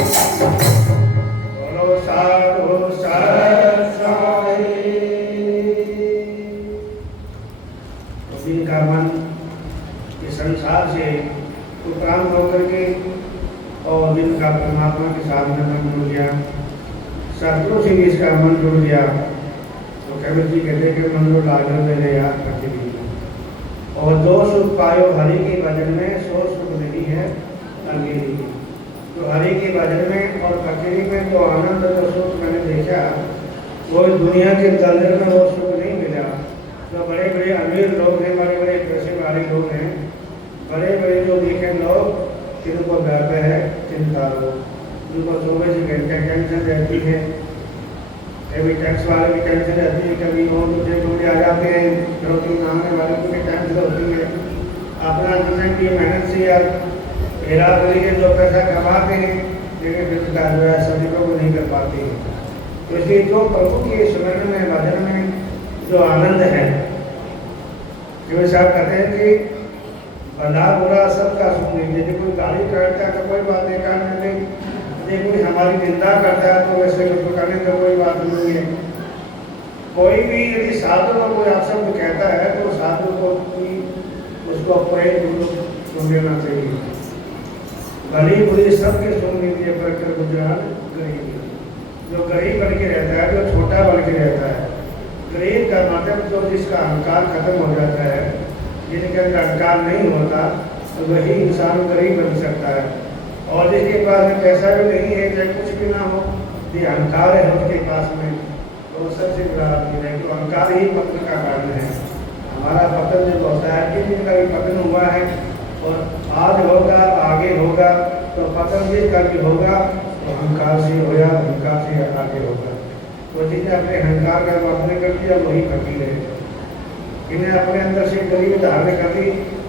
बोलो साधु सत साई। तो जिनका मन इस संसार से उपरांत होकर के और जिनका परमात्मा के साथ में मन जुड़ गया, सदगुरु से भी इसका मन जुड़ गया, तो कबीर जी कहते कि मन को लागल मेरे याद करते भी। और जो सुख पायो हरि के भजन में, सो सुख नहीं है अंगेरी की। तो हरि के भजन में और फकीरी में जो आनंद जो सुख मैंने देखा, वो दुनिया के दलदल में वो सुख नहीं मिला। जो बड़े बड़े अमीर लोग हैं, बड़े बड़े पैसे वाले लोग हैं, बड़े बड़े जो देखे लोग, जिनको दर्द है, चिंता हो, जिनको 24 घंटे टेंशन रहती है, कभी टैक्स वाले की टेंशन रहती है, कभी और दूसरे टोले आ जाते हैं, रोटी मांगने वाले को भी टेंशन होती है। अपना जीवन की मेहनत से या हेरा फेरी के जो पैसा कमाते हैं, लेकिन फिर का जो है सभी को नहीं कर पाते हैं। तो इसलिए जो प्रभु के स्मरण में, भजन में जो आनंद है, जो साहब कहते हैं कि भला बुरा सबका सुन लीजिए। यदि कोई गाली करता है तो कोई बात नहीं, करने नहीं, यदि कोई हमारी निंदा करता है तो वैसे उसको करने का कोई बात नहीं है। कोई भी यदि साधु को कोई अपशब्द कहता है तो साधु को उसको प्रेम सुन लेना चाहिए। भली बुरी सबके सुन लीजिए, पर कर गुजरान गरीब। जो गरीब बन के रहता है, जो छोटा बन के रहता है, गरीब का मतलब जो जिसका अहंकार खत्म हो जाता है, जिनके अंदर अहंकार नहीं होता, तो वही इंसान गरीब बन सकता है। और जिसके पास में पैसा भी नहीं है, चाहे कुछ भी ना हो, ये अहंकार है उसके पास में, तो सबसे बड़ा आदमी है। तो अहंकार ही पतन का कारण है। हमारा पतन जब होता है, जिस दिन का भी पतन हुआ है और आज होगा, आगे होगा, तो पतन जिसका भी होगा तो अहंकार से होया, अहंकार से आगे होगा। तो जिसने अपने अहंकार का वर्णन कर दिया वही फकीर है। इन्हें अपने अंदर से गरीबी धारण कर दी।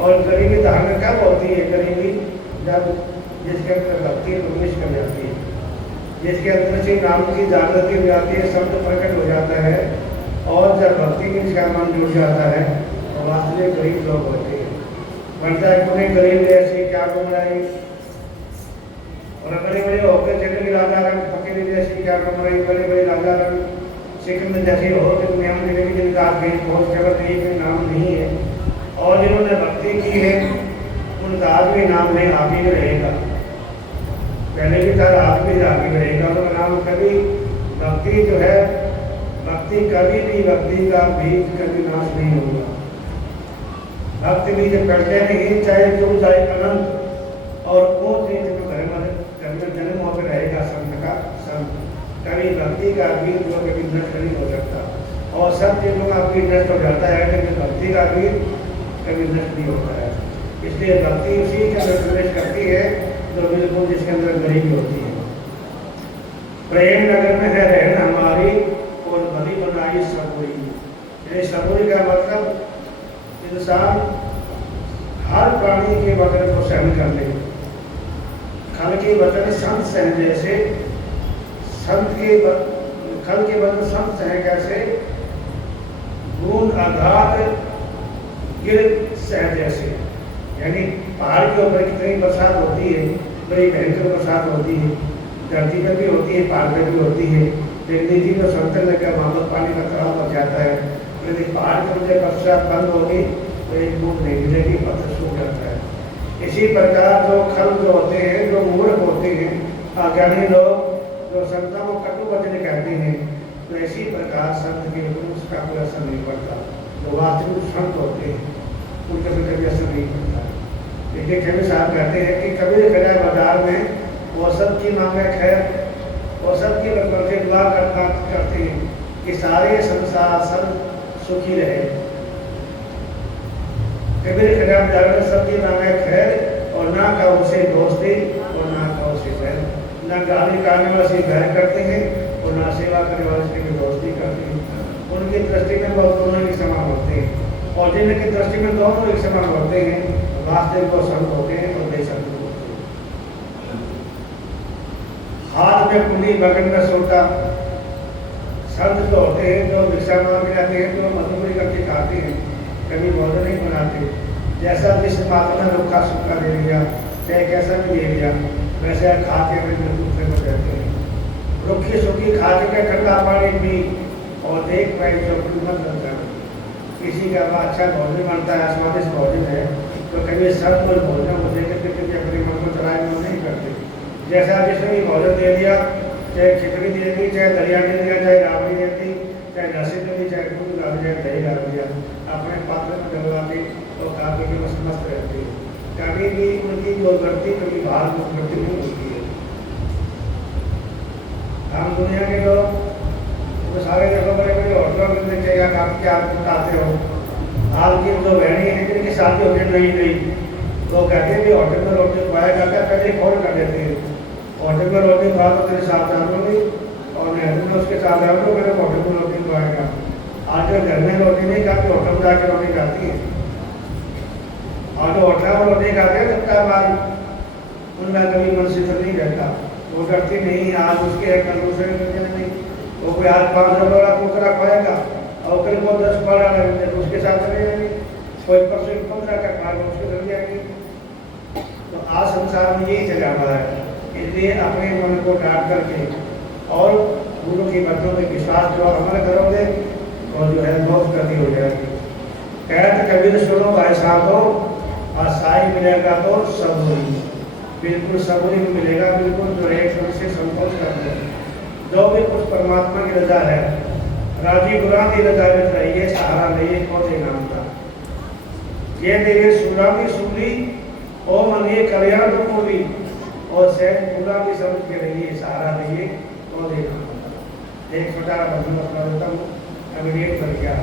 और गरीबी धारण कब होती है? गरीबी जब जिसके अंदर भक्ति प्रवेश कर जाती है, जिसके अंदर से नाम की जागृति हो जाती है, शब्द प्रकट हो जाता है, और जब भक्ति में इसका मन जुड़ जाता है तो वास्तविक गरीब लोग होते हैं। बनता है उन्हें गरीब जैसे क्या कमराई, और बड़े बड़े होकर चले राजा रंग, फकीर जैसी क्या कमराई, बड़े बड़े राजा रंग, सिक्किम में जैसे हो तो दुनिया में जिले की जिनका आज बहुत जगह नहीं है, नाम नहीं है, और जिन्होंने भक्ति की है उनका आज भी नाम नहीं, आप ही रहेगा। पहले भी था, आज भी आप ही रहेगा। उनका नाम कभी भक्ति जो है, भक्ति कभी भी, भक्ति का बीज कभी नाश नहीं होगा। भक्ति बीज करते नहीं, चाहे जो जाए अनंत, और ऊंच नीच में जन्म होकर रहेगा संत का संत। कभी भक्ति का बीज जो कभी नष्ट नहीं हो सकता, और सब चीजों का बीज नष्ट हो जाता है, लेकिन भक्ति का बीज कभी नष्ट नहीं होता है। इसलिए भक्ति उसी के अंदर प्रवेश करती है जो बिल्कुल जिसके अंदर गरीबी होती है। प्रेम नगर में है रहन हमारी, और भली बनाई सबुरी। यानी सबुरी का मतलब इंसान हर प्राणी के वचन को सहन कर ले। खल के वचन संत सह जैसे, संत के खल के वचन संत सह कैसे, बूंद आघात गिर सह जैसे। यानी पहाड़ के ऊपर कितनी बरसात होती है, बड़ी भयंकर बरसात होती है, धरती पर भी होती है, पहाड़ पर भी होती है, लेकिन नीति में संतन लगकर वहाँ पर पानी का तलाव बच जाता है। यदि पहाड़ के ऊपर बरसात बंद होगी तो एक बूंद नहीं मिलेगी, पत्थर सूख जाता है। इसी प्रकार जो खल जो होते हैं, जो मूर्ख होते हैं, अज्ञानी लोग जो संतों को कटु वचन कहते हैं, तो इसी प्रकार संत के ऊपर उसका कोई असर नहीं पड़ता। जो वास्तविक संत होते हैं उनके भी कभी असर नहीं पड़ता। देखिए कबीर साहब कहते हैं कि कबीर खड़ा बाजार में वो सबकी मांगे खैर, वो सबकी बदल से दुआ करते हैं कि सारे संसार सब सुखी रहे। कबीर खड़ा बाजार में सबकी मांगे खैर, और ना का उसे दोस्ती और ना का उसे बैर। ना गाली करने वाले से बैर करते हैं और ना सेवा करने वाले से भी दोस्ती करते हैं। उनकी दृष्टि में वो दोनों एक समान होते हैं, और जिनकी दृष्टि में दोनों एक समान होते हैं वास्तविक वो संत होते हैं और बेसंत होते हैं। हाथ में कुंडी बगन में सोटा, संत जो होते हैं जो भिक्षा मांग के आते हैं, तो मजदूरी करके खाते हैं, कभी भोजन नहीं बनाते। जैसा जिस पात्र में रुखा सूखा ले लिया, चाहे कैसा भी ले लिया, वैसे खा के अपने दूसरे को देते हैं। रुखी सुखी खा के ठंडा पानी पी और देख पाए जो मत करता किसी का अच्छा भोजन बनता है, स्वादिष्ट भोजन है, तो कभी सब कुछ भोजन को देख करके कभी अपने मन को चलाए मन नहीं करते। जैसा जिसने भी भोजन दे दिया, चाहे खिचड़ी दे दी, चाहे दलिया दे दिया, चाहे राबड़ी दे दी, चाहे लस्सी दे दी, चाहे दूध डाल दिया, दही डाल दिया, अपने पात्र में डलवाती तो खा पी के मस्त मस्त रहती है। कभी भी उनकी जो गलती कभी बाहर में गलती नहीं होती है। हम दुनिया के लोग तो सारे जगह बड़े बड़े होटलों में देखे या आप क्या बताते हो, आपकी जो बहनी है जिनकी शादी होती नहीं गई तो कहते हैं कि होटल में रोटी खुआया जाता है, पहले फोन कर देते हैं होटल में रोटी खुआ तो तेरे साथ डालूंगी और नहीं में उसके साथ डाल दो, मेरे होटल में रोटी खुआएगा। आज जो घर में रोटी नहीं खाती होटल में जाकर रोटी खाती है, और जो होटल में रोटी खाते हैं सबका बाल उनका कभी मन सिद्ध नहीं रहता, वो करती नहीं आज उसके एक कल दूसरे नहीं, वो कोई आज 500 वाला कुकरा खाएगा और कल वो 10-12 रहेंगे तो उसके साथ चले जाएंगे, कोई परसों 15 का खाएगा उसके चले जाएंगे। तो आज संसार में यही चला हुआ है। इसलिए अपने मन को डांट करके और गुरु की बातों में विश्वास जो अमल करोगे और जो है बहुत गति हो जाएगी। कहते कबीर सुनो भाई साहब और साई मिलेगा तो सबूरी, बिल्कुल सबूरी मिलेगा, बिल्कुल जो है से संतोष कर दो। जो भी कुछ परमात्मा की रजा है, राजी गुरा की रजा में रहिए, सहारा लइए कौन नाम का ये देवे सुरा की सुली ओ मन ये कल्याण पूरी और सैन पूरा भी समझ के रहिए, सहारा लइए कौन नाम का। एक छोटा भजन अपना देता हूँ, अभी रेट कर गया।